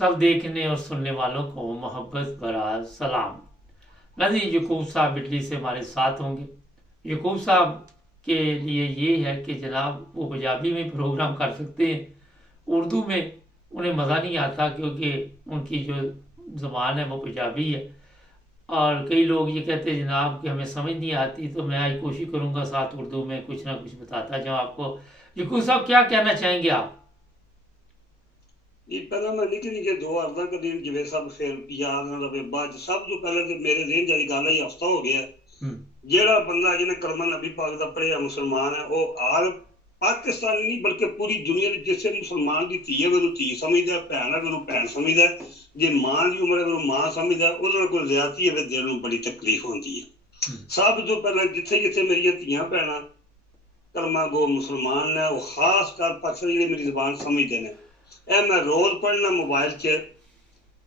सब देखने और सुनने वालों को मोहब्बत भरा सलाम। नाज़रीन, यकूब साहब इटली से हमारे साथ होंगे। यकूब साहब के लिए ये है कि जनाब वो पंजाबी में प्रोग्राम कर सकते हैं, उर्दू में उन्हें मज़ा नहीं आता क्योंकि उनकी जो ज़बान है वो पंजाबी है। और कई लोग ये कहते हैं जनाब कि हमें समझ नहीं आती, तो मैं आज कोशिश करूँगा साथ उर्दू में कुछ ना कुछ बताता जाऊँ आपको। यकूब साहब, क्या कहना चाहेंगे आप? जी पहला मैं निक्के निक्के दो अर्दा कदी जिवे सब फिर याद ना रवे बाद सब तो पहले तो मेरे दिन जड़ी गल है हफ्ता हो गया हम्म। जेड़ा बंदा जिन्हें कलमा नबी पाक दा पढ़िया मुसलमान है वो आल पाकिस्तान नहीं बल्कि पूरी दुनिया में जिससे मुसलमान की धी है वो धी समझदा भैन है वो भैन समझदा जे मां की उम्र है वो मां समझदा उन्होंने कोई ज्यादती है दिल में बड़ी तकलीफ होती है। सब तो पहले जिथे जिथे मेरी धियां भैन कलमा गो मुसलमान ने वो खास कर पाकिस्तान जी मेरी जबान समझते हैं। मैं रोज पढ़ना मोबाइल च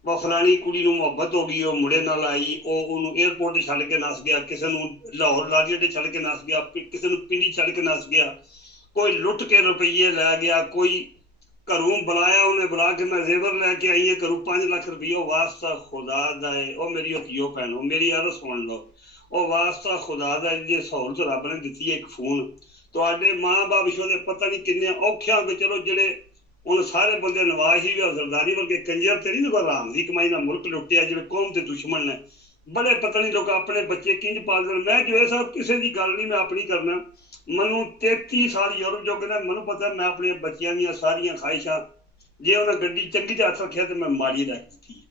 फलानी कुड़ी ਨੂੰ ਮੁਹੱਬਤ ਹੋ ਗਈ ਉਹ ਮੁੰਡੇ ਨਾਲ ਆਈ ਉਹ ਉਹਨੂੰ 에어ਪੋਰਟ ਤੇ ਛੱਡ ਕੇ ਨਸ ਗਿਆ ਕਿਸੇ ਨੂੰ ਲਾਹੌਰ ਲਾਜੇ ਤੇ ਛੱਡ ਕੇ ਨਸ ਗਿਆ ਕਿਸੇ ਨੂੰ ਪਿੰਡੀ ਛੱਡ ਕੇ ਨਸ ਗਿਆ ਕੋਈ ਲੁੱਟ ਕੇ ਰੁਪਈਏ ਲੈ ਗਿਆ ਕੋਈ ਘਰੋਂ ਬੁਲਾਇਆ ਉਹਨੇ ਬੁਲਾ ਕੇ ਮੈਂ ਜ਼ੇਵਰ ਲੈ ਕੇ ਆਈ ਹੈ ਘਰੋਂ 5 ਲੱਖ ਰੁਪਈਆ ਵਾਸਤਾ ਖੁਦਾ ਦਾ ਹੈ ਉਹ ਮੇਰੀ ਧੀਓ ਭੈਣੋ ਮੇਰੀ ਆਦਤ ਸੁਣ ਲਓ ਉਹ ਵਾਸਤਾ ਖੁਦਾ ਦਾ ਜੇ ਸਹੂਲਤ ਰੱਬ ਨੇ ਦਿੱਤੀ ਹੈ ਇੱਕ ਫੋਨ ਤੁਹਾਡੇ ਮਾਂ-ਬਾਪ ਵਿਸ਼ੋ ਦੇ ਪਤਾ ਨਹੀਂ ਕਿੰਨੇ ਔਖੇ ਹੋ ਗਏ ਚਲੋ ਜਿਹੜੇ ਹੁਣ ਸਾਰੇ ਬੰਦੇ ਨਵਾਜ਼ ਹੀ ਜ਼ਰਦਾਰੀ ਵਰਗੇ ਕੰਜਰ ਤੇ ਨਹੀਂ ਲਗਾ ਰਾਮ ਦੀ ਕਮਾਈ ਨਾਲ ਮੁਲਕ ਲੁੱਟਿਆ ਜਿਹੜੇ ਕੌਮ ਤੇ ਦੁਸ਼ਮਣ ਨੇ ਬੜੇ ਪਤਾ ਨਹੀਂ ਲੋਕ ਆਪਣੇ ਬੱਚੇ ਕਿੰਜ ਪਾਲਦੇ ਮੈਂ ਜੋ ਸਭ ਕਿਸੇ ਦੀ ਗੱਲ ਨਹੀਂ ਮੈਂ ਆਪਣੀ ਕਰਨਾ ਮੈਨੂੰ 33 ਸਾਲ ਯੂਰਪ ਜੋਗੇ ਨੇ ਮੈਨੂੰ ਪਤਾ ਮੈਂ ਆਪਣੇ ਬੱਚਿਆਂ ਦੀਆਂ ਸਾਰੀਆਂ ਖਾਹਿਸ਼ਾਂ ਜੇ ਉਹਨਾਂ ਗੱਡੀ ਚੰਗੀ ਤੇ ਹੱਥ ਰੱਖਿਆ ਤੇ ਮੈਂ ਮਾੜੀ ਰੱਖ ਦਿੱਤੀ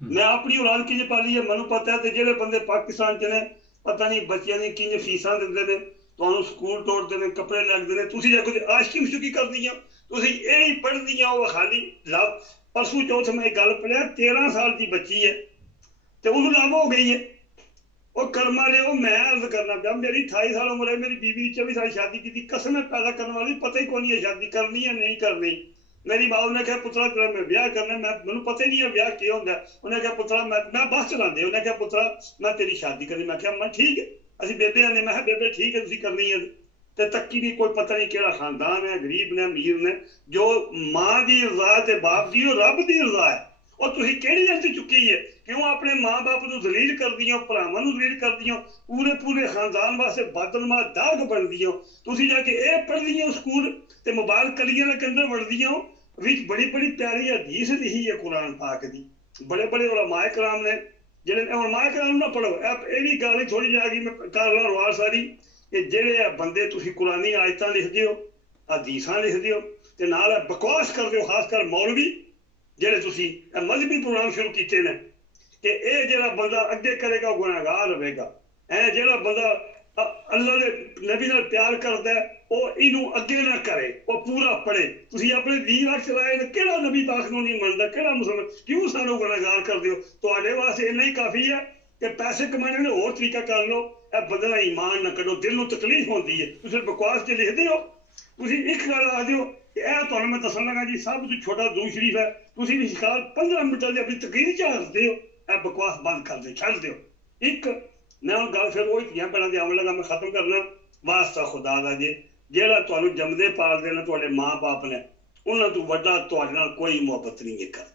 ਮੈਂ ਆਪਣੀ ਔਲਾਦ ਕਿੰਜ ਪਾਲੀ ਹੈ ਮੈਨੂੰ ਪਤਾ ਤੇ ਜਿਹੜੇ ਬੰਦੇ ਪਾਕਿਸਤਾਨ ਚ ਨੇ ਪਤਾ ਨਹੀਂ ਬੱਚਿਆਂ ਦੀ ਕਿੰਜ ਫੀਸਾਂ ਦਿੰਦੇ ਨੇ ਤੁਹਾਨੂੰ ਸਕੂਲ ਤੋੜਦੇ ਨੇ ਕੱਪੜੇ ਲੱਗਦੇ ਨੇ ਤੁਸੀਂ ਜੇ ਕੋਈ ਆਸ਼ਕੀ ਮਸ਼ੂਕੀ ਕਰਦੀ ਆ ਤੁਸੀਂ ਇਹ ਹੀ ਪੜ੍ਹਦੀਆਂ ਉਹ ਖਾਲੀ ਲਵ ਪਰਸੋਂ ਚੌਥ ਮੈਂ ਗੱਲ ਪੜਿਆ 13 ਸਾਲ ਦੀ ਬੱਚੀ ਹੈ ਤੇ ਉਹਨੂੰ ਲਵ ਹੋ ਗਈ ਹੈ ਉਹ ਕਰਮਾਂ ਨੇ ਉਹ ਮੈਂ ਅਰਜ਼ ਕਰਨਾ ਪਿਆ ਮੇਰੀ 28 ਸਾਲ ਉਮਰ ਹੈ ਮੇਰੀ ਬੀਵੀ 24 ਸਾਲ ਸ਼ਾਦੀ ਕੀਤੀ ਕਸਮ ਪੈਦਾ ਕਰਨ ਵਾਲੀ ਪਤਾ ਹੀ ਕੋਈ ਨਹੀਂ ਹੈ ਸ਼ਾਦੀ ਕਰਨੀ ਹੈ ਨਹੀਂ ਕਰਨੀ ਮੇਰੀ ਮਾਂ ਨੇ ਕਿਹਾ ਪੁੱਤਰਾ ਤੇਰਾ ਮੈਂ ਵਿਆਹ ਕਰਨਾ ਮੈਂ ਮੈਨੂੰ ਪਤਾ ਹੀ ਨਹੀਂ ਹੈ ਵਿਆਹ ਕੀ ਹੁੰਦਾ ਉਹਨੇ ਕਿਹਾ ਪੁੱਤਰਾ ਮੈਂ ਬੱਸ ਚਲਾਉਂਦੇ ਉਹਨੇ ਕਿਹਾ ਪੁੱਤਰਾ ਮੈਂ ਤੇਰੀ ਸ਼ਾਦੀ ਕਰਨੀ ਮੈਂ ਕਿਹਾ ਮੈਂ ਠੀਕ ਹੈ ਅਸੀਂ ਬੇਬੇ ਆਨੇ ਮੈਂ ਕਿਹਾ ਬੇਬੇ ਠੀਕ ਹੈ ਤੁਸੀਂ ਕਰਨੀ ਹੈ ਤੇ ਤੱਕੀ ਦੀ ਕੋਈ ਪਤਾ ਨਹੀਂ ਕਿਹੜਾ ਖਾਨਦਾਨ ਹੈ ਗਰੀਬ ਨੇ ਅਮੀਰ ਨੇ ਜੋ ਮਾਂ ਦੀ ਰਜ਼ਾ ਤੇ ਬਾਪ ਦੀ ਉਹ ਰੱਬ ਦੀ ਰਜ਼ਾ ਹੈ ਉਹ ਤੁਸੀਂ ਕਿਹੜੀ ਜਲਦੀ ਚੁੱਕੀ ਹੈ ਕਿਉਂ ਆਪਣੇ ਮਾਂ-ਬਾਪ ਨੂੰ ਜ਼ਲੀਲ ਕਰਦੀਆਂ ਭਰਾਵਾਂ ਨੂੰ ਜ਼ਲੀਲ ਕਰਦੀਆਂ ਪੂਰੇ ਖਾਨਦਾਨ ਵਾਸਤੇ ਬਦਨਮਾ ਦਾਗ ਬਣਦੀਆਂ ਤੁਸੀਂ ਜਾ ਕੇ ਇਹ ਪੜ੍ਹਦੀਆਂ ਸਕੂਲ ਤੇ ਮੋਬਾਈਲ ਕਲੀਆਂ ਦੇ ਅੰਦਰ ਵੜਦੀਆਂ ਵਿੱਚ ਬੜੀ ਪਿਆਰੀ ਹਦੀਸ ਲਿਖੀ ਹੈ ਕੁਰਾਨ ਪਾਕ ਦੀ ਬੜੇ ਉਲਮਾਏ ਕਰਾਮ ਨੇ ਜਿਹੜੇ ਉਲਮਾਏ ਕਰਾਮ ਨਾ ਪੜ੍ਹੋ ਇਹ ਵੀ ਗੱਲ ਥੋੜੀ ਜਿਹੀ ਆ ਗਈ ਮੈਂ ਕਰ ਲਾ ਰਵਾਜ ਸਾਰੀ ਕਿ ਜਿਹੜੇ ਬੰਦੇ ਤੁਸੀਂ ਕੁਰਾਨੀ ਆਇਤਾਂ ਲਿਖਦੇ ਹੋ ਹਦੀਸਾਂ ਲਿਖਦੇ ਹੋ ਤੇ ਨਾਲ ਬਕਵਾਸ ਕਰਦੇ ਹੋ ਖਾਸ ਕਰ ਮੌਲਵੀ ਜਿਹੜੇ ਤੁਸੀਂ ਮਜ਼ਹਬੀ ਪ੍ਰੋਗਰਾਮ ਸ਼ੁਰੂ ਕੀਤੇ ਨੇ ਕਿ ਇਹ ਜਿਹੜਾ ਬੰਦਾ ਅੱਗੇ ਕਰੇਗਾ ਉਹ ਗੁਨਾਹਗਾਰ ਹੋਵੇਗਾ ਜਿਹੜਾ ਬੰਦਾ ਅੱਲਾ ਦੇ ਨਬੀ ਨਾਲ ਪਿਆਰ ਕਰਦਾ ਉਹ ਇਹਨੂੰ ਅੱਗੇ ਨਾ ਕਰੇ ਉਹ ਪੂਰਾ ਪੜੇ ਤੁਸੀਂ ਆਪਣੇ 20 ਲੱਖ ਚਲਾਏ ਨੇ ਕਿਹੜਾ ਨਬੀ ਪਾਕ ਨੂੰ ਨਹੀਂ ਮੰਨਦਾ ਕਿਹੜਾ ਮੁਸਲਮਾਨ ਕਿਉਂ ਸਾਨੂੰ ਗੁਨਾਹਗਾਰ ਕਰਦੇ ਹੋ ਤੁਹਾਡੇ ਵਾਸਤੇ ਇੰਨਾ ਹੀ ਕਾਫੀ ਹੈ ਕਿ ਪੈਸੇ ਕਮਾਉਣੇ ਨੇ ਹੋਰ ਤਰੀਕਾ ਕਰ ਲਓ ਇਹ ਬਦਲਾ ਈਮਾਨ ਨਾ ਕੱਢੋ ਦਿਲ ਨੂੰ ਤਕਲੀਫ ਹੁੰਦੀ ਹੈ ਤੁਸੀਂ ਬਕਵਾਸ 'ਚ ਲਿਖਦੇ ਹੋ ਤੁਸੀਂ ਇੱਕ ਗੱਲ ਆ ਦਿਓ ਕਿ ਇਹ ਤੁਹਾਨੂੰ ਮੈਂ ਦੱਸਣ ਲੱਗਾ ਜੀ ਸਭ ਤੋਂ ਛੋਟਾ ਦੂਰ ਸ਼ਰੀਫ ਹੈ ਤੁਸੀਂ ਵੀ ਸ਼ਿਕਾਰ 15 ਮਿੰਟਾਂ ਦੀ ਆਪਣੀ ਤਕਰੀਰ ਚਾਹਦੇ ਹੋ ਇਹ ਬਕਵਾਸ ਬੰਦ ਕਰ ਦਿਓ ਛੱਡ ਦਿਓ ਇੱਕ ਮੈਂ ਹੁਣ ਗੱਲ ਫਿਰ ਉਹੀ ਧੀਆਂ ਭੈਣਾਂ ਦੇ ਆਉਣ ਲੱਗਾ ਮੈਂ ਖਤਮ ਕਰਨਾ ਵਾਸਤਾ ਖੁਦਾ ਦਾ ਜੇ ਜਿਹੜਾ ਤੁਹਾਨੂੰ ਜੰਮਦੇ ਪਾਲਦੇ ਨੇ ਤੁਹਾਡੇ ਮਾਂ-ਬਾਪ ਨੇ ਉਹਨਾਂ ਤੋਂ ਵੱਡਾ ਤੁਹਾਡੇ ਨਾਲ ਕੋਈ ਮੁਹੱਬਤ ਨਹੀਂ ਕਰਦਾ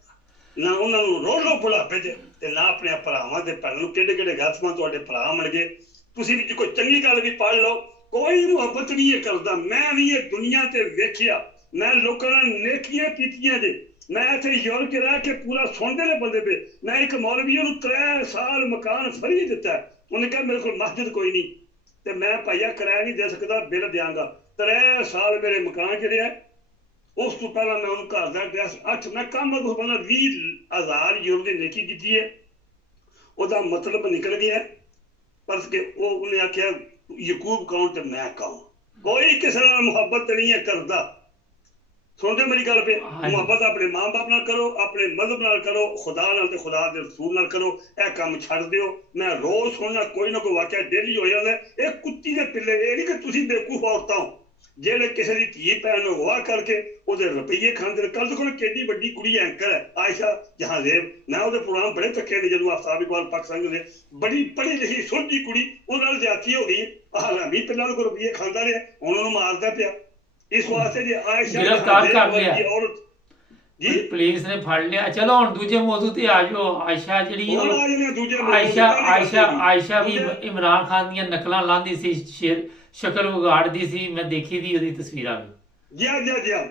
ਨਾ ਉਹਨਾਂ ਨੂੰ ਰੋਲੋ ਬੁਢਾਪੇ 'ਚ ਤੇ ਨਾ ਆਪਣੇ ਭਰਾਵਾਂ ਦੇ ਭੈਣਾਂ ਨੂੰ ਕਿਹੜੇ ਗਾਥਮਾਂ ਤੁਹਾਡੇ ਭਰਾ ਮਿਲ ਗਏ ਤੁਸੀਂ ਵਿੱਚ ਕੋਈ ਚੰਗੀ ਗੱਲ ਵੀ ਪੜ੍ਹ ਲਓ ਕੋਈ ਮੁਹੱਬਤ ਨਹੀਂ ਇਹ ਕਰਦਾ ਮੈਂ ਵੀ ਇਹ ਦੁਨੀਆ ਤੇ ਵੇਖਿਆ ਮੈਂ ਲੋਕਾਂ ਨਾਲ ਨੇਕੀਆਂ ਕੀਤੀਆਂ ਜੇ ਮੈਂ ਇੱਥੇ ਯੂਰਪ 'ਚ ਰਹਿ ਕੇ ਪੂਰਾ ਸੁਣਦੇ ਨੇ ਬੰਦੇ ਪਏ ਮੈਂ ਇੱਕ ਮੌਲਵੀ ਨੂੰ 3 ਸਾਲ ਮਕਾਨ ਫਰੀ ਦਿੱਤਾ ਉਹਨੇ ਕਿਹਾ ਮੇਰੇ ਕੋਲ ਮਸਜਿਦ ਕੋਈ ਨਹੀਂ ਤੇ ਮੈਂ ਭਾਈਆ ਕਿਰਾਇਆ ਨਹੀਂ ਦੇ ਸਕਦਾ ਬਿੱਲ ਦਿਆਂਗਾ 3 ਸਾਲ ਮੇਰੇ ਮਕਾਨ 'ਚ ਰਿਹਾ ਉਸ ਤੋਂ ਪਹਿਲਾਂ ਮੈਂ ਉਹਨੂੰ ਘਰ ਦਾ ਐਡਰੈਸ 8 ਮੈਂ ਕੰਮ ਉਸ ਬੰਦਾ 20,000 ਯੂਰੋ ਦੀ ਨੇਕੀ ਕੀਤੀ ਹੈ ਉਹਦਾ ਮਤਲਬ ਨਿਕਲ ਗਿਆ ਪਰ ਕਿ ਉਹਨੇ ਆਖਿਆ ਯਕੂਬ ਕੌਣ ਤੇ ਮੈਂ ਕੌਣ ਕੋਈ ਕਿਸੇ ਨਾਲ ਮੁਹੱਬਤ ਨਹੀਂ ਹੈ ਕਰਦਾ ਸੁਣਦੇ ਮੇਰੀ ਗੱਲ ਪੇ ਮੁਹੱਬਤ ਆਪਣੇ ਮਾਂ-ਬਾਪ ਨਾਲ ਕਰੋ ਆਪਣੇ ਮਜ਼ਹਬ ਨਾਲ ਕਰੋ ਖੁਦਾ ਨਾਲ ਤੇ ਖੁਦਾ ਦੇ ਰਸੂਲ ਨਾਲ ਕਰੋ ਇਹ ਕੰਮ ਛੱਡ ਦਿਓ ਮੈਂ ਰੋਜ਼ ਸੁਣਨਾ ਕੋਈ ਨਾ ਕੋਈ ਵਾਕਿਆ ਡੇਲੀ ਹੋ ਜਾਂਦਾ ਇਹ ਕੁੱਤੀ ਦੇ ਪਿੱਲੇ ਇਹ ਨਹੀਂ ਕਿ ਤੁਸੀਂ ਬੇਵਕੂਫ ਔਰਤਾਂ ਹੋ ਜਿਹੜੇ ਕਿਸੇ ਦੀ ਧੀ ਭੈਣ ਨੂੰ ਅਗਵਾ ਕਰਕੇ ਉਹਦੇ ਰੁਪਈਏ ਖਾਂਦੇ ਨੇ ਕੱਲ ਕੋਲ ਕਿੰਨੀ ਵੱਡੀ ਕੁੜੀ ਐਂਕਰ ਹੈ ਆਇਸ਼ਾ ਜਹਾਂਜ਼ੇਬ ਮੈਂ ਉਹਦੇ ਪ੍ਰੋਗਰਾਮ ਬੜੇ ਤੱਕੇ ਨੇ ਜਦੋਂ ਆਫਤਾਬ ਇਕਬਾਲ ਪਾਕਿਸਤਾਨ ਦੇ ਬੜੀ ਪੜ੍ਹੀ ਲਿਖੀ ਸੁਲਝੀ ਕੁੜੀ ਉਹਦੇ ਨਾਲ ਜ਼ਿਆਦਤੀ ਹੋ ਗਈ ਹਰਾਮੀ ਪਹਿਲਾਂ ਕੋਲ ਰੁਪਈਏ ਖਾਂਦਾ ਰਿਹਾ ਹੁਣ ਉਹਨੂੰ ਮਾਰਦਾ ਪਿਆ ਇਸ ਵਾਸਤੇ ਜੇ ਆਇਸ਼ਾ गिरफ्तार कर लिया औरत ਜੀ ਪੁਲਿਸ ਨੇ ਫੜ ਲਿਆ। ਚਲੋ ਹੁਣ ਦੂਜੇ ਮੌਜੂ ਤੇ ਆ ਜਾਓ। ਆਇਸ਼ਾ ਜਿਹੜੀ ਹੁਣ ਉਹ ਆ ਜਨੇ ਦੂਜੇ ਆਇਸ਼ਾ ਵੀ ਇਮਰਾਨ ਖਾਨ ਦੀਆਂ ਨਕਲਾਂ ਲਾਉਂਦੀ ਸੀ, ਸ਼ਕਲ ਵਿਗਾੜਦੀ ਸੀ, ਮੈਂ ਦੇਖੀ ਦੀ ਉਹਦੀ ਤਸਵੀਰਾਂ ਵੀ। ਜੀ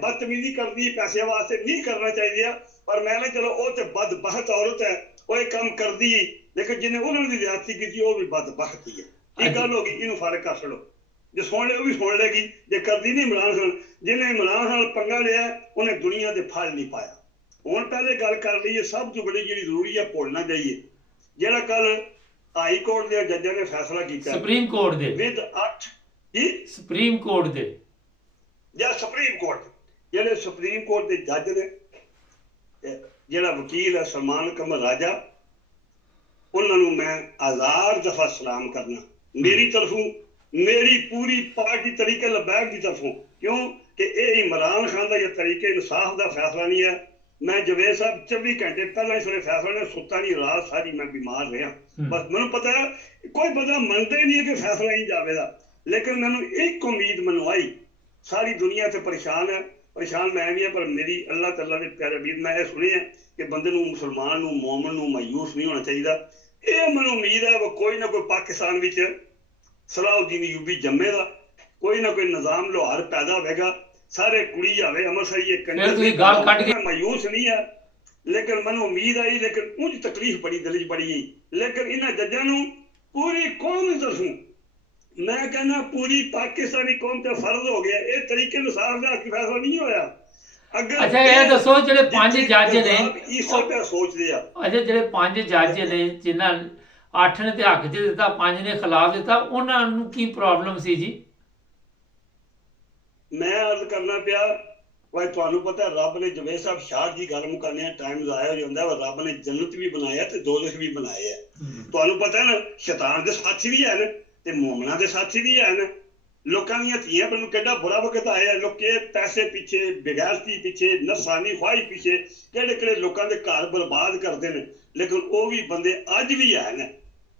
ਬਦਤਮੀਜ਼ੀ ਕਰਦੀ ਪੈਸੇ ਵਾਸਤੇ ਨਹੀਂ ਕਰਨਾ ਚਾਹੀਦਾ, ਪਰ ਮੈਂ ਨਾ ਚਲੋ ਉਹ ਤੇ ਬਦਬਖਤ ਔਰਤ ਹੈ, ਉਹ ਇਹ ਕੰਮ ਕਰਦੀ, ਲੇਕਿਨ ਜਿਹਨੇ ਉਹਨਾਂ ਦੀ ਜ਼ਿਆਦਤੀ ਕੀਤੀ ਉਹ ਵੀ ਬਦਬਖਤ ਹੀ ਹੈ। ਇਹ ਗੱਲ ਹੋ ਗਈ, ਇਹਨੂੰ ਫਰਕ ਕਰ ਛੱਡੋ। ਜੇ ਸੁਣ ਲੈ ਉਹ ਵੀ ਸੁਣ ਲੈਗੀ, ਜੇ ਕਰਦੀ ਨਹੀਂ ਇਮਰਾਨ ਖਾਨ, ਜਿਹਨੇ ਇਮਰਾਨ ਨਾਲ ਪੰਗਾ ਲਿਆ ਉਹਨੇ ਦੁਨੀਆ ਦੇ ਫਲ ਨਹੀਂ ਪਾਇਆ। ਹੁਣ ਪਹਿਲੇ ਗੱਲ ਕਰ ਲਈਏ ਸਭ ਤੋਂ ਬੜੀ ਜਿਹੜੀ ਜ਼ਰੂਰੀ ਹੈ, ਭੁੱਲ ਨਾ ਜਾਈਏ ਜਿਹੜਾ ਕੱਲ ਹਾਈ ਕੋਰਟ ਦੇ ਜੱਜਾਂ ਨੇ ਫੈਸਲਾ ਕੀਤਾ, ਸੁਪਰੀਮ ਕੋਰਟ ਦੇ ਵਿਦ 8 ਜੀ ਸੁਪਰੀਮ ਕੋਰਟ ਦੇ ਜਾਂ ਸੁਪਰੀਮ ਕੋਰਟ, ਜਿਹੜੇ ਸੁਪਰੀਮ ਕੋਰਟ ਦੇ ਜੱਜ ਨੇ, ਜਿਹੜਾ ਵਕੀਲ ਹੈ ਸਲਮਾਨ ਕਮਰ ਰਾਜਾ, ਉਹਨਾਂ ਨੂੰ ਮੈਂ ਹਜ਼ਾਰ ਦਫਾ ਸਲਾਮ ਕਰਨਾ ਮੇਰੀ ਤਰਫੋਂ, ਮੇਰੀ ਪੂਰੀ ਪਾਰਟੀ ਤਰੀਕੇ ਲਬੈਕ ਦੀ ਤਰਫੋਂ। ਕਿਉਂ ਕਿ ਇਹ ਇਮਰਾਨ ਖਾਨ ਦਾ ਇਹ ਤਰੀਕੇ ਇਨਸਾਫ ਦਾ ਫੈਸਲਾ ਨਹੀਂ ਹੈ। ਮੈਂ ਜਵੇਦ ਸਾਹਿਬ 24 ਘੰਟੇ ਪਹਿਲਾਂ ਹੀ ਸਾਰੇ ਫੈਸਲੇ ਨੇ ਸੁੱਤਾ ਨਹੀਂ, ਰਾਤ ਸਾਰੀ ਮੈਂ ਬਿਮਾਰ ਰਿਹਾ। ਬਸ ਮੈਨੂੰ ਪਤਾ ਹੈ ਕੋਈ ਬੰਦਾ ਮੰਨਦਾ ਹੀ ਨਹੀਂ ਕਿ ਫੈਸਲਾ ਹੀ ਜਾਵੇਗਾ, ਲੇਕਿਨ ਮੈਨੂੰ ਇੱਕ ਉਮੀਦ ਮੈਨੂੰ ਆਈ। ਸਾਰੀ ਦੁਨੀਆ ਤੇ ਪਰੇਸ਼ਾਨ ਹੈ, ਪਰੇਸ਼ਾਨ ਮੈਂ ਵੀ ਹਾਂ, ਪਰ ਮੇਰੀ ਅੱਲਾਹ ਤਾਲਾ ਦੇ ਪਿਆਰੇ ਵੀਰ ਮੈਂ ਇਹ ਸੁਣਿਆ ਕਿ ਬੰਦੇ ਨੂੰ, ਮੁਸਲਮਾਨ ਨੂੰ, ਮੌਮਨ ਨੂੰ ਮਾਯੂਸ ਨਹੀਂ ਹੋਣਾ ਚਾਹੀਦਾ। ਇਹ ਮੈਨੂੰ ਉਮੀਦ ਹੈ ਕੋਈ ਨਾ ਕੋਈ ਪਾਕਿਸਤਾਨ ਵਿੱਚ ਸਲਾਹੁਦੀਨ ਅਯੂਬੀ ਜੰਮੇਗਾ, ਕੋਈ ਨਾ ਕੋਈ ਨਿਜ਼ਾਮ ਲੋਹਾਰ ਪੈਦਾ ਹੋਵੇਗਾ, ਸਾਰੇ ਕੁੜੀ ਜਾਵੇ ਅਮਰਸਰੀਏ ਕੰਜਰ, ਮਾਯੂਸ ਨਹੀਂ ਹੈ, ਲੇਕਿਨ ਮੈਨੂੰ ਉਮੀਦ ਆਈ। ਲੇਕਿਨ ਉਂਝ ਤਕਲੀਫ ਬੜੀ ਦਿਲ 'ਚ ਬੜੀ ਗਈ। ਲੇਕਿਨ ਇਹਨਾਂ ਜੱਜਾਂ ਨੂੰ ਪੂਰੀ ਕੌਮ ਦੀ ਤਰਫੋਂ ਮੈਂ ਕਹਿੰਦਾ ਪੂਰੀ ਪਾਕਿਸਤਾਨੀ ਕੌਮ ਤੇ ਫਰਜ਼ ਹੋ ਗਿਆ, ਇਹ ਤਰੀਕੇ ਇਨਸਾਫ ਦਾ ਫੈਸਲਾ ਨਹੀਂ ਹੋਇਆ। ਅੱਛਾ ਇਹ ਦੱਸੋ ਜਿਹੜੇ 5 ਜੱਜ ਨੇ ਇਹ ਸਭ ਸੋਚਦੇ ਆ, ਅੱਛਾ ਜਿਹੜੇ 5 ਜੱਜ ਨੇ ਜਿਨ੍ਹਾਂ 8 ਨੇ ਤੇ ਹੱਕ 'ਚ ਦਿੱਤਾ, 5 ਨੇ ਖਿਲਾਫ ਦਿੱਤਾ, ਉਹਨਾਂ ਨੂੰ ਕੀ ਪ੍ਰੋਬਲਮ ਸੀ ਜੀ? ਮੈਂ ਅਰਜ਼ ਕਰਨਾ ਪਿਆ ਭਾਈ, ਤੁਹਾਨੂੰ ਪਤਾ ਰੱਬ ਨੇ ਜਵੇਦ ਸਾਹਿਬ ਸ਼ਾਹ ਦੀ ਗੱਲ ਮੁਕਾਨੇ ਆ, ਟਾਈਮ ਜ਼ਾਇਆ ਹੋ ਜਾਂਦਾ, ਰੱਬ ਨੇ ਜੰਨਤ ਵੀ ਬਣਾਇਆ ਤੇ ਦੋਜ਼ਖ ਵੀ ਬਣਾਏ ਆ। ਤੁਹਾਨੂੰ ਪਤਾ ਨਾ ਸ਼ੈਤਾਨ ਦੇ ਸਾਥੀ ਵੀ ਹਨ ਤੇ ਮੂਮਨਾਂ ਦੇ ਸਾਥੀ ਵੀ ਹਨ। ਲੋਕਾਂ ਦੀਆਂ ਧੀਆਂ ਨੂੰ ਕਿੱਡਾ ਬੁਰਾ ਵਕਤ ਆਇਆ, ਲੋਕੇ ਪੈਸੇ ਪਿੱਛੇ, ਬੇਗੈਰਤੀ ਪਿੱਛੇ, ਨਫਸਾਨੀ ਖਵਾਹਿਸ਼ ਪਿੱਛੇ ਕਿਹੜੇ ਲੋਕਾਂ ਦੇ ਘਰ ਬਰਬਾਦ ਕਰਦੇ ਨੇ। ਲੇਕਿਨ ਉਹ ਵੀ ਬੰਦੇ ਅੱਜ ਵੀ ਹਨ,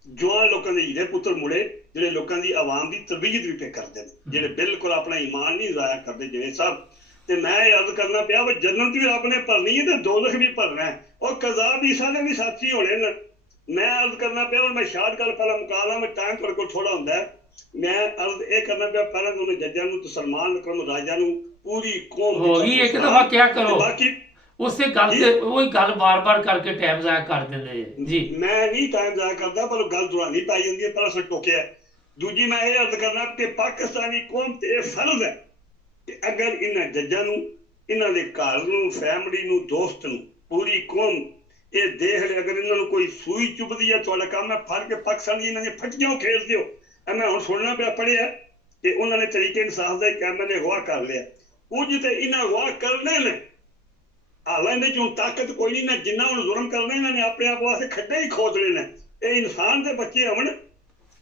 ਜਵਾਨ ਲੋਕਾਂ ਦੇ ਹੀਰੇ ਪੁੱਤਰ ਮੁੜੇ, ਜਿਹੜੇ ਲੋਕਾਂ ਦੀ ਆਵਾਮ ਦੀ ਤਰਬੀਅਤ ਵੀ ਪੇ ਕਰਦੇ ਨੇ, ਜਿਹੜੇ ਬਿਲਕੁਲ ਆਪਣਾ ਈਮਾਨ ਨਹੀਂ ਜ਼ਾਇਆ ਕਰਦੇ ਜਿਵੇਂ ਸਾਹਿਬ। ਤੇ ਮੈਂ ਇਹ ਅਰਜ਼ ਕਰਨਾ ਪਿਆ ਵੀ ਜੰਨਤ ਵੀ ਰੱਬ ਨੇ ਭਰਨੀ ਹੈ ਤੇ ਦੋਜ਼ਖ ਵੀ ਭਰਨਾ ਹੈ, ਉਹ ਕਜ਼ਾਬ ਈਸਾ ਦੇ ਵੀ ਸਾਥੀ ਹੋਣੇ ਨੇ। ਮੈਂ ਅਰਜ਼ ਕਰਨਾ ਪਿਆ, ਹੁਣ ਮੈਂ ਸ਼ਾਦ ਗੱਲ ਪਹਿਲਾਂ ਮੁਕਾ ਲਾਂ, ਮੈਂ ਟਾਈਮ ਤੁਹਾਡੇ ਕੋਲ ਥੋੜਾ ਹੁੰਦਾ ਹੈ। ਮੈਂ ਅਰਜ਼ ਇਹ ਕਰਨਾ ਪਿਆ ਪਹਿਲਾਂ ਉਹਨੇ ਜੱਜਾਂ ਨੂੰ ਤੇ ਸਲਮਾਨ ਅਕਰਮ ਰਾਜਾ ਨੂੰ ਪੂਰੀ ਕੌਮ ਹੋ ਗਈ ਇੱਕ ਦਫਾ ਕਿਆ ਕਰੋ, ਬਾਕੀ ਉਸੇ ਗੱਲ ਤੇ ਉਹੀ ਗੱਲ ਬਾਰ-ਬਾਰ ਕਰਕੇ ਟਾਈਮ ਜ਼ਾਇਆ ਕਰ ਦਿੰਦੇ ਜੀ। ਮੈਂ ਨਹੀਂ ਟਾਈਮ ਜ਼ਾਇਆ ਕਰਦਾ, ਪਰ ਗੱਲ ਦੁਰਾਨੀ ਪਾਈ ਜਾਂਦੀ ਹੈ, ਪਹਿਲਾਂ ਸੇ ਟੋਕਿਆ। ਦੂਜੀ ਮੈਂ ਇਹ ਅਰਜ਼ ਕਰਨਾ ਕਿ ਪਾਕਿਸਤਾਨੀ ਕੌਮ ਤੇ ਇਹ ਫਰਜ਼ ਹੈ ਕਿ ਅਗਰ ਇਹਨਾਂ ਜੱਜਾਂ ਨੂੰ, ਇਹਨਾਂ ਦੇ ਘਰ ਨੂੰ, ਫੈਮਿਲੀ ਨੂੰ, ਦੋਸਤ ਨੂੰ, ਪੂਰੀ ਕੌਮ ਇਹ ਦੇਖ ਲੈ, ਅਗਰ ਇਹਨਾਂ ਨੂੰ ਕੋਈ ਸੂਈ ਚੁੱਭਦੀ ਹੈ, ਤੁਹਾਡਾ ਕੰਮ ਹੈ ਫੜ ਕੇ ਪਾਕਿਸਤਾਨ ਦੀ ਇਹਨਾਂ ਦੀਆਂ ਫੱਟੀਆਂ ਖੇਡ ਦਿਓ। ਮੈਂ ਹੁਣ ਸੁਣਨਾ ਪਿਆ ਪੜ੍ਹਿਆ ਕਿ ਉਹਨਾਂ ਨੇ ਤਰੀਕੇ ਇਨਸਾਫ ਦਾ ਇੱਕ ਐਮਐਲਏ ਅਗਵਾ ਕਰ ਲਿਆ। ਕੁਝ ਤੇ ਇਹਨਾਂ ਅਗਵਾ ਕਰਨੇ ਨੇ, ਹਾਲਾਂ ਇਹਦੇ ਚੋਂ ਤਾਕਤ ਕੋਈ ਨਹੀਂ ਨਾ, ਜਿੰਨਾ ਹੁਣ ਜ਼ੁਲਮ ਕਰਨਾ ਇਹਨਾਂ ਨੇ ਆਪਣੇ ਆਪ ਵਾਸਤੇ ਖੱਡੇ ਹੀ ਖੋਦਣੇ ਨੇ। ਇਹ ਇਨਸਾਨ ਦੇ ਬੱਚੇ ਹੋਣ।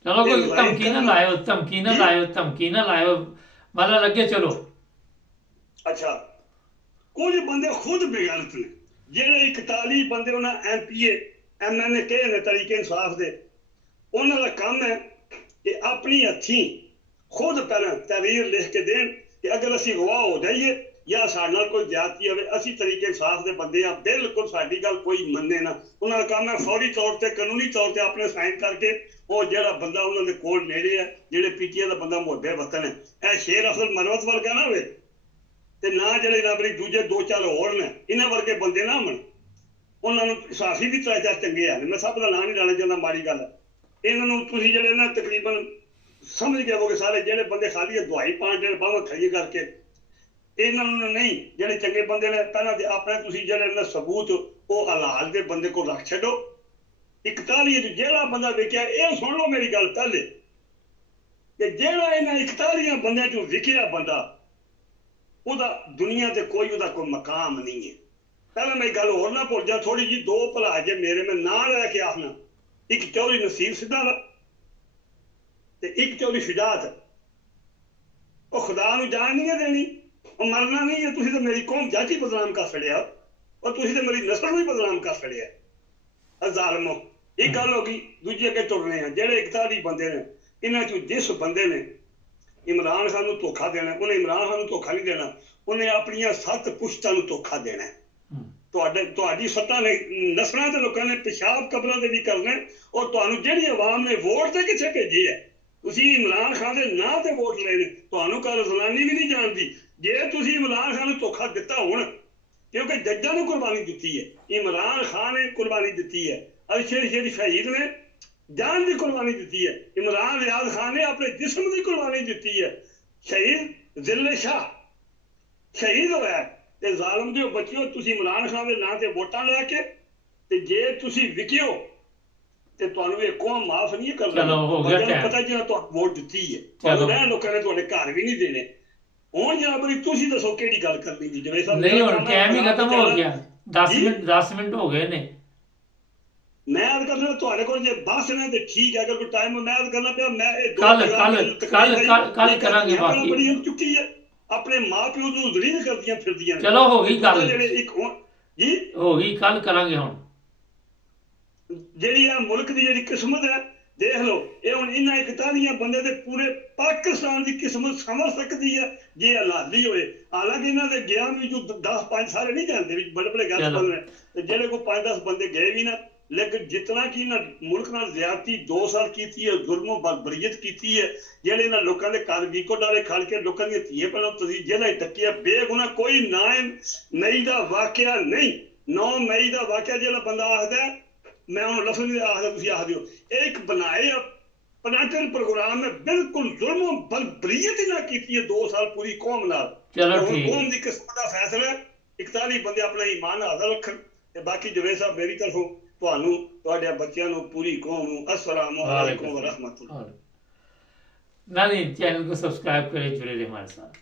ਚਲੋ ਕੋਈ ਧਮਕੀ ਨਾ ਲਾਇਓ, ਧਮਕੀ ਨਾ ਲਾਇਓ, ਧਮਕੀ ਨਾ ਲਾਇਓ, ਮਤਲਬ ਲੱਗੇ ਚਲੋ। ਅੱਛਾ, ਕੁਝ ਬੰਦੇ ਖੁਦ ਬੇਗੈਰਤ ਨੇ, ਜਿਹੜੇ 41 ਬੰਦੇ ਉਹਨਾਂ MPA MNA ਕਹੇ ਨੇ ਤਰੀਕੇ ਇਨਸਾਫ ਦੇ, ਉਹਨਾਂ ਦਾ ਕੰਮ ਹੈ ਕਿ ਆਪਣੀ ਹੱਥੀਂ ਖੁਦ ਪਹਿਲਾਂ ਤਹਿਰੀਰ ਲਿਖ ਕੇ ਦੇਣ ਕਿ ਅਗਰ ਅਸੀਂ ਗਵਾਹ ਹੋ ਜਾਈਏ ਜਾਂ ਸਾਡੇ ਨਾਲ ਕੋਈ ਜ਼ਿਆਦਤੀ ਹੋਵੇ, ਅਸੀਂ ਤਰੀਕੇ ਇਨਸਾਫ ਦੇ ਬੰਦੇ ਆ, ਬਿਲਕੁਲ ਸਾਡੀ ਗੱਲ ਕੋਈ ਮੰਨੇ ਨਾ। ਉਹਨਾਂ ਦਾ ਕੰਮ ਹੈ ਫੌਰੀ ਤੌਰ ਤੇ, ਕਾਨੂੰਨੀ ਤੌਰ ਤੇ ਆਪਣੇ ਸਾਈਨ ਕਰਕੇ ਉਹ ਜਿਹੜਾ ਬੰਦਾ ਉਹਨਾਂ ਦੇ ਕੋਲ ਨੇੜੇ ਹੈ, ਜਿਹੜੇ PTI ਦਾ ਬੰਦਾ ਮੁਹੱਬੇ ਵਤਨ ਹੈ, ਇਹ ਸ਼ੇਰ ਅਫਜ਼ਲ ਮਰਵਤ ਵਰਗਾ ਨਾ ਹੋਵੇ ਤੇ ਨਾ ਜਿਹੜੇ ਰੱਬਰੀ ਦੂਜੇ 2-4 ਹੋਰ ਨੇ, ਇਹਨਾਂ ਵਰਗੇ ਬੰਦੇ ਨਾ ਹੋਣ। ਉਹਨਾਂ ਨੂੰ ਸਾਫੀ ਵੀ ਤਰਾ ਚੰਗੇ ਆ, ਮੈਂ ਸਭ ਦਾ ਨਾਂ ਨਹੀਂ ਲੈਣਾ ਚਾਹੁੰਦਾ, ਮਾੜੀ ਗੱਲ ਹੈ। ਇਹਨਾਂ ਨੂੰ ਤੁਸੀਂ ਜਿਹੜੇ ਨਾ ਤਕਰੀਬਨ ਸਮਝ ਗਏ ਹੋਗੇ ਸਾਰੇ, ਜਿਹੜੇ ਬੰਦੇ ਖਾਲੀ ਦਵਾਈ ਪਾਣ ਜਿਹੜੇ ਬਾਹਾਂ ਖੜੀ ਕਰਕੇ, ਇਹਨਾਂ ਨੂੰ ਨਹੀਂ, ਜਿਹੜੇ ਚੰਗੇ ਬੰਦੇ ਨੇ ਪਹਿਲਾਂ ਤੇ ਆਪਣੇ ਤੁਸੀਂ ਜਿਹੜੇ ਨਾ ਸਬੂਤ ਉਹ ਹਲਾਲ ਦੇ ਬੰਦੇ ਕੋਲ ਰੱਖ ਛੱਡੋ। 41 ਜਿਹੜਾ ਬੰਦਾ ਵੇਖਿਆ, ਇਹ ਸੁਣ ਲਓ ਮੇਰੀ ਗੱਲ ਪਹਿਲੇ, ਕਿ ਜਿਹੜਾ ਇਹਨਾਂ 41 ਬੰਦਿਆਂ ਚੋਂ ਵਿਕਿਆ ਬੰਦਾ, ਉਹਦਾ ਦੁਨੀਆ ਤੇ ਕੋਈ ਉਹਦਾ ਕੋਈ ਮਕਾਮ ਨਹੀਂ ਹੈ। ਪਹਿਲਾਂ ਮੈਂ ਗੱਲ ਹੋਰ ਨਾ ਭੁੱਲ ਜਾ ਥੋੜੀ ਜੀ, 2 ਭਲਾ ਜੇ ਮੇਰੇ ਮੈਂ ਨਾਂ ਲੈ ਕੇ ਆਖਣਾ, ਇੱਕ ਚੌਧਰੀ ਨਸੀਬ ਸਿੱਧਾ ਦਾ ਤੇ ਇੱਕ ਚੌਧਰੀ ਸ਼ੁਜਾਤ। ਉਹ ਖੁਦਾ ਨੂੰ ਜਾਨ ਨਹੀਂ ਹੈ ਦੇਣੀ, ਉਹ ਮਰਨਾ ਨਹੀਂ ਹੈ। ਤੁਸੀਂ ਤਾਂ ਮੇਰੀ ਕੌਮ ਜੱਜ ਹੀ ਬਦਨਾਮ ਕਰ ਛੜਿਆ, ਔਰ ਤੁਸੀਂ ਤਾਂ ਮੇਰੀ ਨਸਲ ਨੂੰ ਹੀ ਬਦਨਾਮ ਕਰ ਛੜਿਆ। ਜ਼ਾਲਮੋ, ਇਹ ਗੱਲ ਹੋ ਗਈ। ਦੂਜੇ ਅੱਗੇ ਤੁਰਨੇ ਆ ਜਿਹੜੇ 41 ਬੰਦੇ ਨੇ, ਇਹਨਾਂ ਚੋਂ ਜਿਸ ਬੰਦੇ ਨੇ ਇਮਰਾਨ ਖਾਨ ਨੂੰ ਧੋਖਾ ਦੇਣਾ, ਉਹਨੇ ਇਮਰਾਨ ਖਾਨ ਨੂੰ ਧੋਖਾ ਨਹੀਂ ਦੇਣਾ, ਉਹਨੇ ਆਪਣੀਆਂ 7 ਪੁਸ਼ਤਾਂ ਨੂੰ ਧੋਖਾ ਦੇਣਾ। ਤੁਹਾਡੀ ਸੱਤਾ ਨੇ ਨਸਲਾਂ ਤੇ ਲੋਕਾਂ ਨੇ ਪਿਸ਼ਾਬ ਕਬਰਾਂ ਤੇ ਵੀ ਕਰਨਾ ਔਰ ਤੁਹਾਨੂੰ ਜਿਹੜੀ ਆਵਾਮ ਨੇ ਵੋਟ ਦੇ ਕਿੱਥੇ ਭੇਜੀ ਹੈ ਤੁਸੀਂ ਇਮਰਾਨ ਖਾਨ ਦੇ ਨਾਂ ਤੇ ਵੋਟ ਲਏ ਨੇ ਤੁਹਾਨੂੰ ਕੱਲ ਜ਼ਲਾਨੀ ਵੀ ਨਹੀਂ ਜਾਣਦੀ ਜੇ ਤੁਸੀਂ ਇਮਰਾਨ ਖਾਨ ਨੂੰ ਧੋਖਾ ਦਿੱਤਾ ਹੁਣ ਕਿਉਂਕਿ ਜੱਜਾਂ ਨੇ ਕੁਰਬਾਨੀ ਦਿੱਤੀ ਹੈ ਇਮਰਾਨ ਖਾਨ ਨੇ ਕੁਰਬਾਨੀ ਦਿੱਤੀ ਹੈ ਅਰਸ਼ਦ ਸ਼ਹੀਦ ਨੇ ਜਾਨ ਦੀ ਕੁਰਬਾਨੀ ਦਿੱਤੀ ਹੈ ਇਮਰਾਨ ਰਿਆਜ਼ ਖਾਨ ਨੇ ਆਪਣੇ ਜਿਸਮ ਦੀ ਕੁਰਬਾਨੀ ਦਿੱਤੀ ਹੈ ਸ਼ਹੀਦ ਜ਼ਿਲ੍ਹੇ ਸ਼ਾਹ ਸ਼ਹੀਦ ਹੋਇਆ ਤੇ ਜ਼ਾਲਮ ਦੇ ਬੱਚਿਓ ਤੁਸੀਂ ਇਮਰਾਨ ਖਾਨ ਦੇ ਨਾਂ ਤੇ ਵੋਟਾਂ ਲੈ ਕੇ ਤੇ ਜੇ ਤੁਸੀਂ ਵਿਕਿਓ ਤੇ ਤੁਹਾਨੂੰ ਇਹ ਕੌਮ ਮਾਫ ਨਹੀਂ ਕਰਦਾ ਚਲੋ ਹੋ ਗਿਆ ਟਾਈਮ ਪਤਾ ਜਿਹੜਾ ਤੁਹਾਨੂੰ ਵੋਟ ਦਿੱਤੀ ਹੈ ਤੁਹਾਨੂੰ ਇਹ ਲੋਕਾਂ ਨੇ ਤੁਹਾਡੇ ਘਰ ਵੀ ਨਹੀਂ ਦੇਣੇ ਹੁਣ ਜਨਾਬ ਜੀ ਤੁਸੀਂ ਦੱਸੋ ਕਿਹੜੀ ਗੱਲ ਕਰਨੀ ਜੀ ਜਿਵੇਂ ਸਾਹਿਬ ਨਹੀਂ ਹੁਣ ਟਾਈਮ ਹੀ ਖਤਮ ਹੋ ਗਿਆ 10 ਮਿੰਟ ਹੋ ਗਏ ਨੇ ਮੈਂ ਯਾਦ ਕਰਨਾ ਤੁਹਾਡੇ ਕੋਲ ਜੇ 10 ਨੇ ਤੇ ਠੀਕ ਹੈ ਅਗਰ ਕੋਈ ਟਾਈਮ ਮੈਂ ਯਾਦ ਕਰਨਾ ਪਿਆ ਮੈਂ ਇਹ ਕੱਲ ਕਰਾਂਗੇ ਬਾਕੀ ਬੜੀ ਚੁੱਕੀ ਹੈ ਆਪਣੇ ਮਾਪਿਓ ਨੂੰ ਜ਼ਲੀਲ ਕਰਦੀਆਂ ਫਿਰਦੀਆਂ ਚਲੋ ਹੋ ਗਈ ਗੱਲ ਜਿਹੜੇ ਇੱਕ ਜੀ ਹੋ ਗਈ ਕੱਲ ਕਰਾਂਗੇ ਹੁਣ ਜਿਹੜੀ ਆ ਮੁਲਕ ਦੀ ਜਿਹੜੀ ਕਿਸਮਤ ਹੈ ਦੇਖ ਲਓ ਇਹ ਹੁਣ ਇਹਨਾਂ 41 ਬੰਦੇ ਦੇ ਪੂਰੇ ਪਾਕਿਸਤਾਨ ਦੀ ਕਿਸਮਤ ਸਮਝ ਸਕਦੀ ਹੈ ਜੇ ਹਲਾਲੀ ਹੋਏ ਹਾਲਾਂਕਿ ਇਹਨਾਂ ਦੇ ਗਿਆ ਵੀ ਜੋ 10-5 ਸਾਰੇ ਨਹੀਂ ਜਾਂਦੇ ਵਿੱਚ ਬੜੇ ਬੜੇ ਗੱਲ ਬੰਦੇ ਤੇ ਜਿਹੜੇ ਕੋਈ 5-10 ਬੰਦੇ ਗਏ ਵੀ ਨਾ ਲੇਕਿਨ ਜਿਤਨਾ ਕਿ ਇਹਨਾਂ ਮੁਲਕ ਨਾਲ ਜ਼ਿਆਦਤੀ 2 ਸਾਲ ਕੀਤੀ ਹੈ ਜ਼ੁਲਮ ਬਰਬਰੀਅਤ ਕੀਤੀ ਹੈ ਜਿਹੜੇ ਇਹਨਾਂ ਲੋਕਾਂ ਦੇ ਘਰ ਵੀਕੋ ਡਾਲੇ ਖੜ ਕੇ ਲੋਕਾਂ ਦੀਆਂ ਧੀਏ ਪਹਿਲਾਂ ਤੁਸੀਂ ਜੇਲ੍ਹਾਂ ਟੱਕੀਆਂ ਬੇਗੁਨਾਹ ਕੋਈ 9 ਮਈ ਦਾ ਵਾਕਿਆ ਨਹੀਂ 9 ਮਈ ਦਾ ਵਾਕਿਆ ਜਿਹੜਾ ਬੰਦਾ ਆਖਦਾ मैं उन्होंने लफ्ज़ नहीं आखदा तुसीं आखदे हो एक बनाए पनाटन प्रोग्राम में बिल्कुल जुल्म बलबरीयत ही ना की 2 साल पूरी कौम नाल चलो ठीक कौम दी किस्मत दा फैसला 41 बंदे अपना ईमान हाज़र रखन ते बाकी जवेद साहब मेरी तरफों ਤੁਹਾਨੂੰ ਤੁਹਾਡੇ ਬੱਚਿਆਂ ਨੂੰ ਪੂਰੀ ਕੌਮ ਨੂੰ अस्सलाम वालेकुम व रहमतुल्लाह नहीं चैनल को सब्सक्राइब करें जुड़े रहे हमारे साथ।